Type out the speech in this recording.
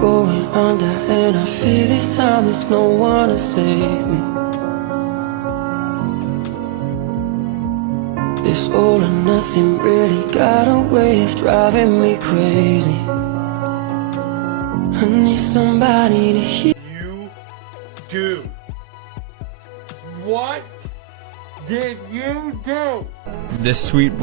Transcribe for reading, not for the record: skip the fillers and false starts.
going under, and I fear this time there's no one to save me. This all or nothing really got a way of driving me crazy. I need somebody to hear. You do. What did you do? The sweet